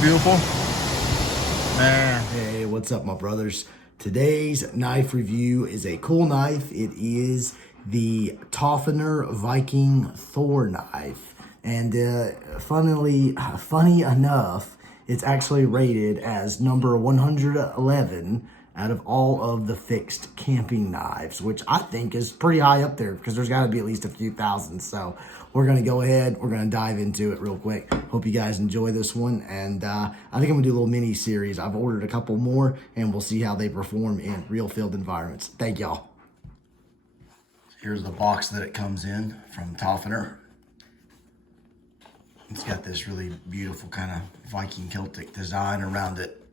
beautiful? Man. Hey, what's up, my brothers? Today's knife review is a cool knife. It is the Toferner Viking Thor knife. And funny enough, it's actually rated as number 111 out of all of the fixed camping knives, which I think is pretty high up there because there's got to be at least a few thousand. So we're going to go ahead. We're going to dive into it real quick. Hope you guys enjoy this one. And I think I'm going to do a little mini series. I've ordered a couple more and we'll see how they perform in real field environments. Thank y'all. Here's the box that it comes in from Toferner. It's got this really beautiful kind of Viking Celtic design around it.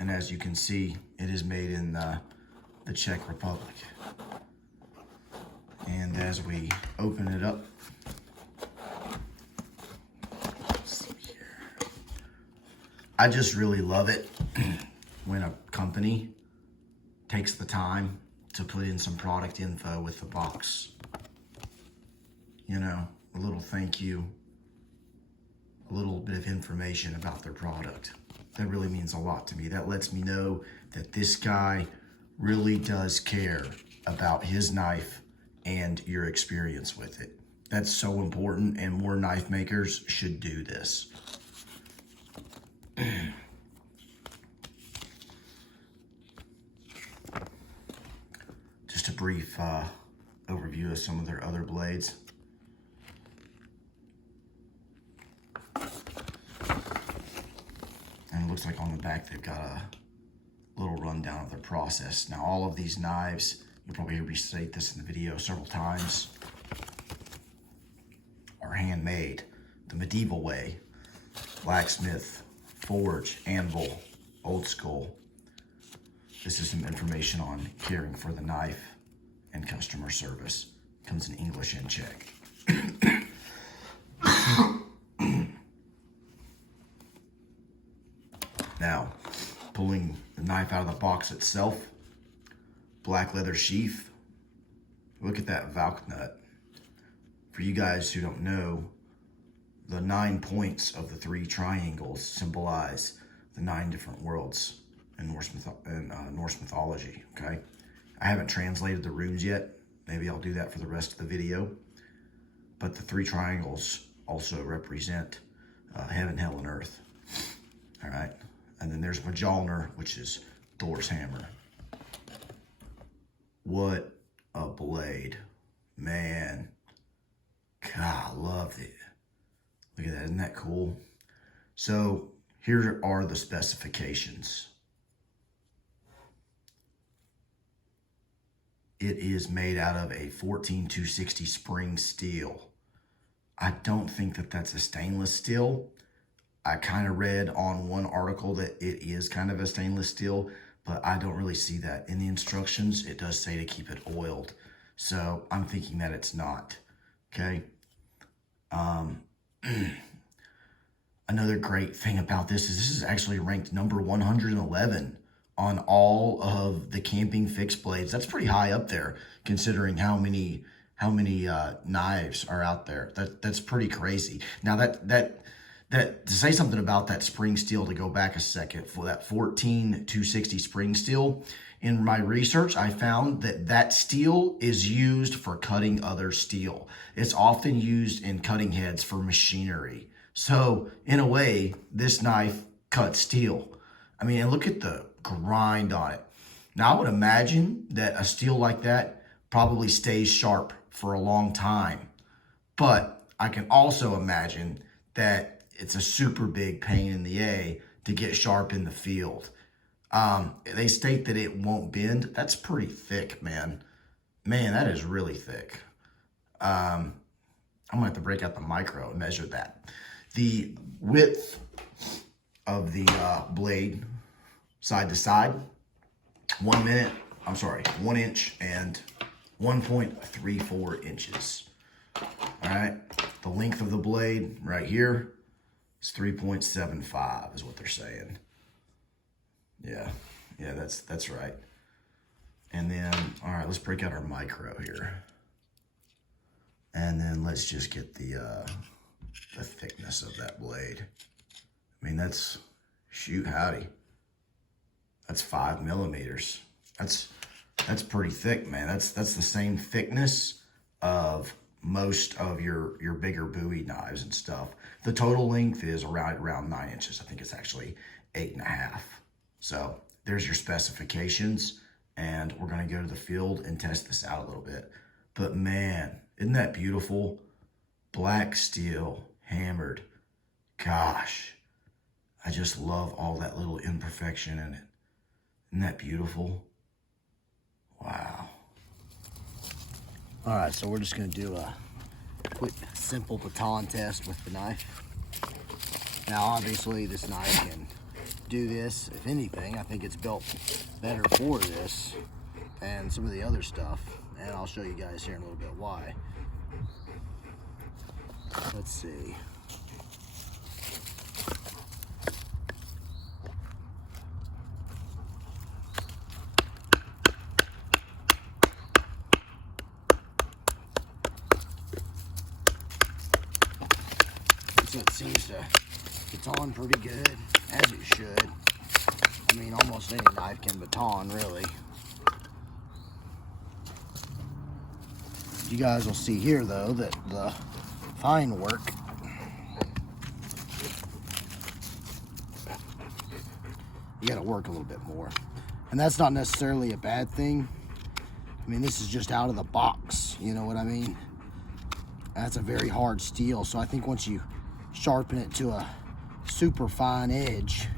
And as you can see, it is made in the Czech Republic. And as we open it up, let's see here. I just really love it when a company takes the time to put in some product info with the box. You know, a little thank you, a little bit of information about their product. That really means a lot to me. That lets me know that this guy really does care about his knife and your experience with it. That's so important, and more knife makers should do this. Just a brief overview of some of their other blades. And it looks like on the back they've got a little rundown of their process. Now all of these knives, you'll probably hear me state this in the video several times, are handmade the medieval way. Blacksmith, forge, anvil, old school. This is some information on caring for the knife and customer service. Comes in English and Czech. Now, pulling the knife out of the box itself, black leather sheath. Look at that Valk nut. For you guys who don't know, the 9 points of the 3 triangles symbolize the 9 different worlds in Norse mythology, okay? I haven't translated the runes yet. Maybe I'll do that for the rest of the video. But the 3 triangles also represent heaven, hell, and earth, all right? And then there's Mjolnir, which is Thor's hammer. What a blade. Man. God, I loved it. Look at that, isn't that cool? So here are the specifications. It is made out of a 14260 spring steel. I don't think that that's a stainless steel. I kind of read on one article that it is kind of a stainless steel, but I don't really see that. In the instructions, it does say to keep it oiled. So I'm thinking that it's not, okay? Another great thing about this is actually ranked number 111 on all of the camping fixed blades. That's pretty high up there, considering how many knives are out there. That's pretty crazy. Now that to say something about that spring steel, to go back a second, for that 14260 spring steel, in my research, I found that steel is used for cutting other steel. It's often used in cutting heads for machinery. So in a way, this knife cuts steel. I mean, and look at the grind on it. Now I would imagine that a steel like that probably stays sharp for a long time, but I can also imagine that it's a super big pain in the A to get sharp in the field. They state that it won't bend. That's pretty thick, man. Man, that is really thick. I'm gonna have to break out the micro and measure that. The width of the blade side to side, 1 inch and 1.34 inches. All right, the length of the blade right here, it's 3.75 is what they're saying. Yeah, that's right. And then, all right, let's break out our micro here. And then let's just get the thickness of that blade. I mean, mean, that's, shoot howdy. That's 5 millimeters. That's pretty thick, man. That's the same thickness of most of your bigger Bowie knives and stuff. The total length is around 9 inches. I think it's actually 8.5. So there's your specifications, and we're gonna go to the field and test this out a little bit. But man, isn't that beautiful? Black steel, hammered. Gosh, I just love all that little imperfection in it. Isn't that beautiful? Wow. All right, so we're just gonna do a quick, simple baton test with the knife. Now, obviously, this knife can do this. If anything, I think it's built better for this than some of the other stuff. And I'll show you guys here in a little bit why. Let's see. So it seems to baton pretty good, as it should. I mean, almost any knife can baton, really. You guys will see here, though, that the fine work you got to work a little bit more, and that's not necessarily a bad thing. I mean, this is just out of the box, you know what I mean? That's a very hard steel, so I think once you sharpen it to a super fine edge,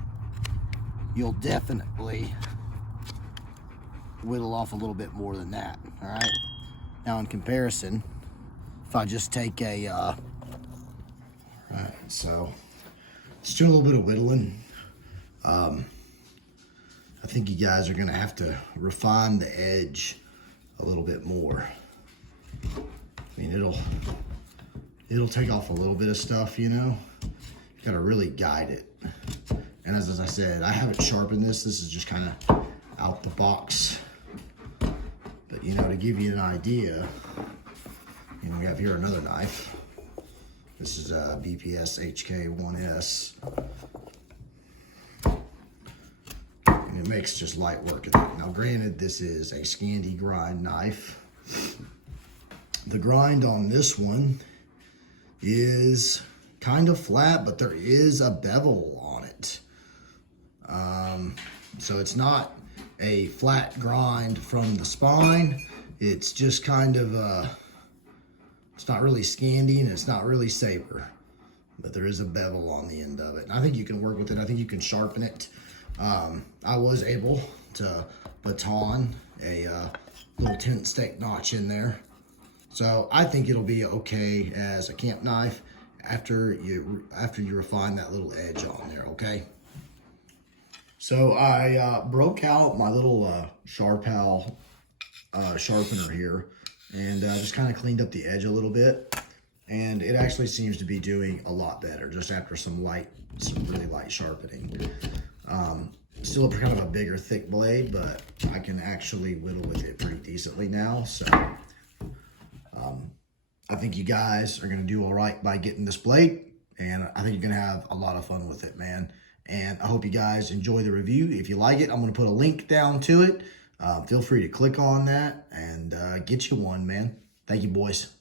you'll definitely whittle off a little bit more than that. All right, now in comparison, if I just take a all right, so just doing a little bit of whittling. I think you guys are gonna have to refine the edge a little bit more. I mean, it'll take off a little bit of stuff, you know. You gotta really guide it. And as I said, I haven't sharpened this. This is just kind of out the box. But you know, to give you an idea, you know, we have here another knife. This is a BPS HK1S. And it makes just light work of it. Now granted, this is a Scandi grind knife. The grind on this one is kind of flat, but there is a bevel on it. So it's not a flat grind from the spine. It's just kind of, it's not really Scandi and it's not really Saber, but there is a bevel on the end of it. And I think you can work with it. I think you can sharpen it. I was able to baton a little tent stake notch in there. So I think it'll be okay as a camp knife after you refine that little edge on there, okay? So I broke out my little Sharpal sharpener here and just kind of cleaned up the edge a little bit. And it actually seems to be doing a lot better just after some really light sharpening. Still kind of a bigger, thick blade, but I can actually whittle with it pretty decently now. So I think you guys are going to do all right by getting this blade, and I think you're going to have a lot of fun with it, man. And I hope you guys enjoy the review. If you like it, I'm going to put a link down to it. Feel free to click on that and get you one, man. Thank you, boys.